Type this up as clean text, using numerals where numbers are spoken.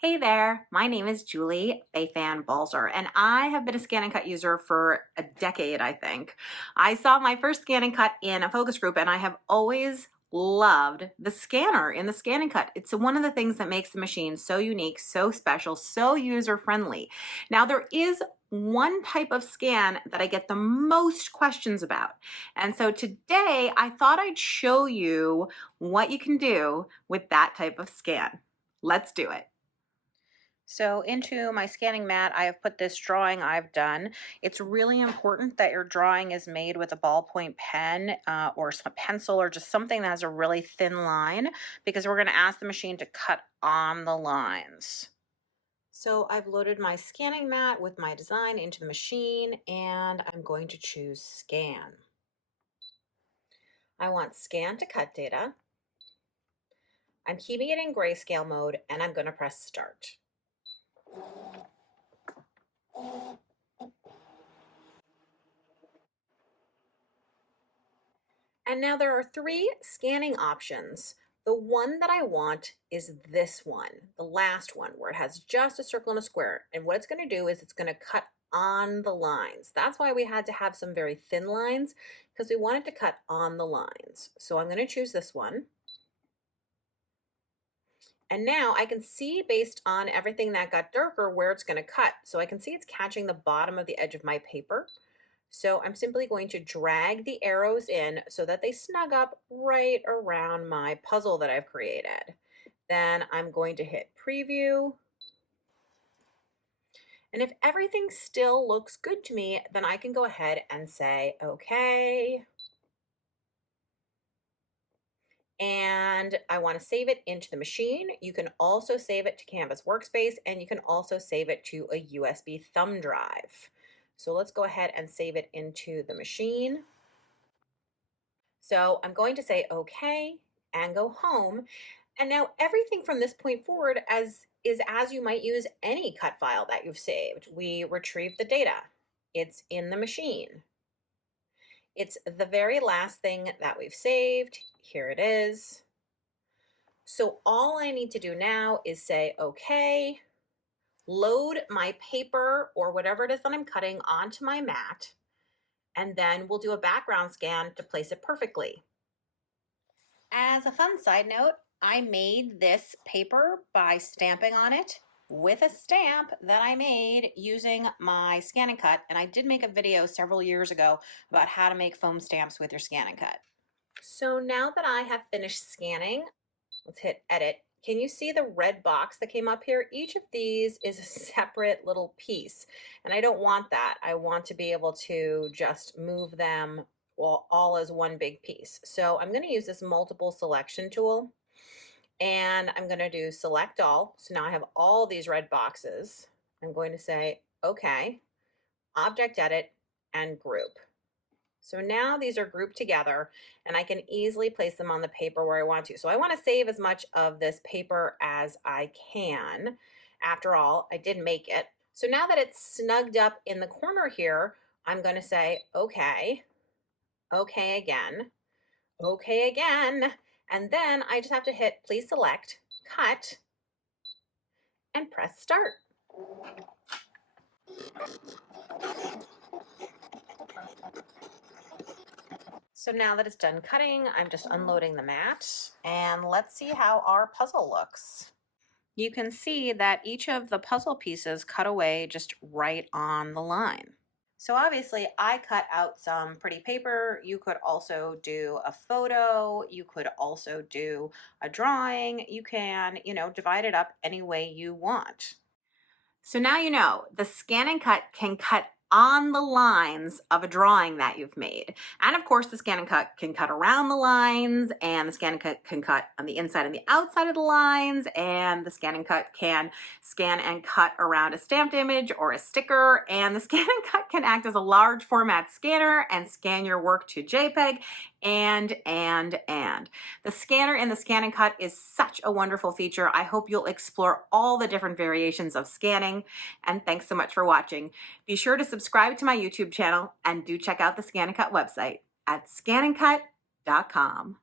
Hey there, my name is Julie Bayfan Balzer, and I have been a ScanNCut user for a decade, I think. I saw my first ScanNCut in a focus group, and I have always loved the scanner in the ScanNCut. It's one of the things that makes the machine so unique, so special, so user-friendly. Now, there is one type of scan that I get the most questions about. And so today, I thought I'd show you what you can do with that type of scan. Let's do it. So into my scanning mat, I have put this drawing I've done. It's really important that your drawing is made with a ballpoint pen or a pencil or just something that has a really thin line, because we're going to ask the machine to cut on the lines. So I've loaded my scanning mat with my design into the machine, and I'm going to choose Scan. I want Scan to Cut data. I'm keeping it in grayscale mode, and I'm going to press Start. And now there are three scanning options. The one that I want is this one, the last one, where it has just a circle and a square. And what it's going to do is it's going to cut on the lines. That's why we had to have some very thin lines, because we wanted to cut on the lines. So I'm going to choose this one. And now I can see, based on everything that got darker, where it's going to cut. So I can see it's catching the bottom of the edge of my paper. So I'm simply going to drag the arrows in so that they snug up right around my puzzle that I've created. Then I'm going to hit preview. And if everything still looks good to me, then I can go ahead and say, okay. And I want to save it into the machine. You can also save it to Canvas Workspace, and you can also save it to a USB thumb drive. So let's go ahead and save it into the machine. So I'm going to say okay and go home. And now everything from this point forward is as you might use any cut file that you've saved. We retrieve the data. It's in the machine. It's the very last thing that we've saved. Here it is. So all I need to do now is say, okay, load my paper or whatever it is that I'm cutting onto my mat, and then we'll do a background scan to place it perfectly. As a fun side note, I made this paper by stamping on it with a stamp that I made using my ScanNCut, and I did make a video several years ago about how to make foam stamps with your ScanNCut. So now that I have finished scanning, let's hit edit. Can you see the red box that came up here? Each of these is a separate little piece, and I don't want that. I want to be able to just move them all as one big piece. So I'm going to use this multiple selection tool, and I'm going to do select all. So now I have all these red boxes. I'm going to say, okay, object edit and group. So now these are grouped together, and I can easily place them on the paper where I want to. So I want to save as much of this paper as I can. After all, I did make it. So now that it's snugged up in the corner here, I'm going to say, okay, okay again, okay again. And then I just have to hit please select, cut, and press start. So now that it's done cutting, I'm just unloading the mat, and let's see how our puzzle looks. You can see that each of the puzzle pieces cut away just right on the line. So obviously I cut out some pretty paper. You could also do a photo. You could also do a drawing. You can, divide it up any way you want. So now you know the ScanNCut can cut on the lines of a drawing that you've made. And of course, the ScanNCut can cut around the lines, and the ScanNCut can cut on the inside and the outside of the lines, and the ScanNCut can scan and cut around a stamped image or a sticker, and the ScanNCut can act as a large format scanner and scan your work to JPEG, and. The scanner in the ScanNCut is such a wonderful feature. I hope you'll explore all the different variations of scanning, and thanks so much for watching. Be sure to subscribe to my YouTube channel, and do check out the ScanNCut website at ScanNCut.com.